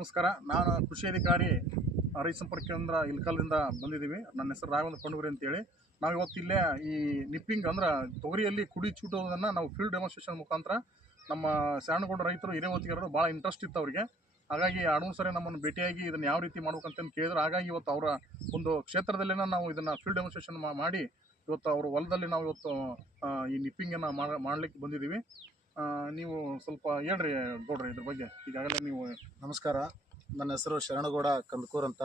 ನಮಸ್ಕಾರ. ನಾನು ಕೃಷಿ ಅಧಿಕಾರಿ ರೈತ ಸಂಪರ್ಕ ಕೇಂದ್ರ ಇಳಕಲ್ಲಿಂದ ಬಂದಿದ್ದೀವಿ. ನನ್ನ ಹೆಸರು ರಾಘವೇಂದ್ರ ಕೊಂಡಗುರಿ ಅಂತೇಳಿ. ನಾವು ಇವತ್ತು ಇಲ್ಲೇ ಈ ನಿಪ್ಪಿಂಗ್ ಅಂದ್ರೆ ತೊಗರಿಯಲ್ಲಿ ಕುಡಿ ಚೂಟೋದನ್ನು ನಾವು ಫೀಲ್ಡ್ ಡೆಮಾನ್ಸ್ಟ್ರೇಷನ್ ಮುಖಾಂತರ ನಮ್ಮ ಶರಣಗೌಡ ರೈತರು ಹಿರಿಯ ಭಾಳ ಇಂಟ್ರೆಸ್ಟ್ ಇತ್ತು ಅವರಿಗೆ. ಹಾಗಾಗಿ ಅಡೂರು ಸರಿ ನಮ್ಮನ್ನು ಭೇಟಿಯಾಗಿ ಇದನ್ನು ಯಾವ ರೀತಿ ಮಾಡ್ಬೇಕಂತ ಕೇಳಿದ್ರು. ಹಾಗಾಗಿ ಇವತ್ತು ಅವರ ಒಂದು ಕ್ಷೇತ್ರದಲ್ಲಿನ ನಾವು ಇದನ್ನು ಫೀಲ್ಡ್ ಡೆಮಾನ್ಸ್ಟ್ರೇಷನ್ ಮಾಡಿ ಇವತ್ತು ಅವ್ರ ಹೊಲದಲ್ಲಿ ನಾವು ಇವತ್ತು ಈ ನಿಪ್ಪಿಂಗನ್ನು ಮಾಡಲಿಕ್ಕೆ ಬಂದಿದ್ದೀವಿ. ನೀವು ಸ್ವಲ್ಪ ಹೇಳ್ರಿ ಗೌಡ್ರಿ ಇದ್ರ ಬಗ್ಗೆ. ಈಗಾಗಲೇ ನೀವು ನಮಸ್ಕಾರ. ನನ್ನ ಹೆಸರು ಶರಣಗೌಡ ಕಂದಕೂರ್ ಅಂತ.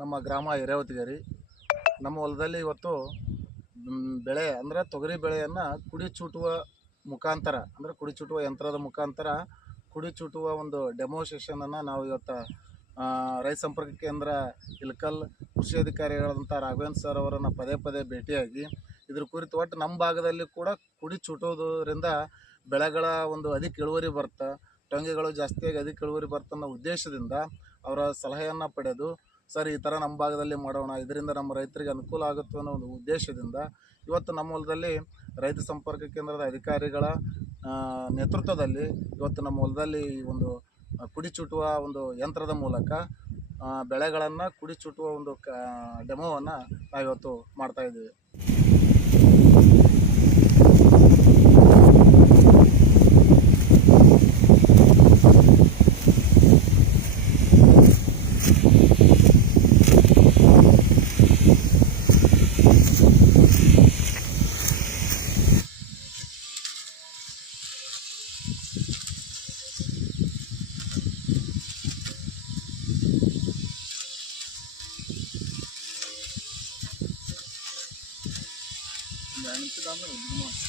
ನಮ್ಮ ಗ್ರಾಮ ಹಿರೇವತಿಗೇರಿ. ನಮ್ಮ ಹೊಲದಲ್ಲಿ ಇವತ್ತು ಬೆಳೆ ಅಂದರೆ ತೊಗರಿ ಬೆಳೆಯನ್ನು ಕುಡಿ ಚೂಟುವ ಮುಖಾಂತರ, ಅಂದರೆ ಕುಡಿ ಚೂಟುವ ಯಂತ್ರದ ಮುಖಾಂತರ ಕುಡಿ ಚೂಟುವ ಒಂದು ಡೆಮೋನ್ಸ್ಟ್ರೇಷನನ್ನು ನಾವು ಇವತ್ತು ರೈತ ಸಂಪರ್ಕ ಕೇಂದ್ರ ಇಳಕಲ್ ಕೃಷಿ ಅಧಿಕಾರಿಗಳಾದಂಥ ರಾಘವೇಂದ್ರ ಸರ್ ಅವರನ್ನು ಪದೇ ಪದೇ ಭೇಟಿಯಾಗಿ ಇದ್ರ ಕುರಿತು ಒಟ್ಟು ನಮ್ಮ ಭಾಗದಲ್ಲಿ ಕೂಡ ಕುಡಿ ಚೂಟೋದ್ರಿಂದ ಬೆಳೆಗಳ ಒಂದು ಅಧಿಕ ಇಳುವರಿ ಬರುತ್ತೆ, ಟೊಂಗೆಗಳು ಜಾಸ್ತಿಯಾಗಿ ಅಧಿಕ ಇಳುವರಿ ಬರ್ತನ್ನೋ ಉದ್ದೇಶದಿಂದ ಅವರ ಸಲಹೆಯನ್ನು ಪಡೆದು, ಸರ್ ಈ ಥರ ನಮ್ಮ ಭಾಗದಲ್ಲಿ ಮಾಡೋಣ, ಇದರಿಂದ ನಮ್ಮ ರೈತರಿಗೆ ಅನುಕೂಲ ಆಗುತ್ತೆ ಅನ್ನೋ ಒಂದು ಉದ್ದೇಶದಿಂದ ಇವತ್ತು ನಮ್ಮ ಹೊಲದಲ್ಲಿ ರೈತ ಸಂಪರ್ಕ ಕೇಂದ್ರದ ಅಧಿಕಾರಿಗಳ ನೇತೃತ್ವದಲ್ಲಿ ಇವತ್ತು ನಮ್ಮ ಹೊಲದಲ್ಲಿ ಒಂದು ಕುಡಿ ಚೂಟುವ ಒಂದು ಯಂತ್ರದ ಮೂಲಕ ಬೆಳೆಗಳನ್ನು ಕುಡಿ ಚೂಟುವ ಒಂದು ಡೆಮೋವನ್ನು ನಾವಿವತ್ತು ಮಾಡ್ತಾಯಿದ್ದೀವಿ. ನಿಮಿಷದ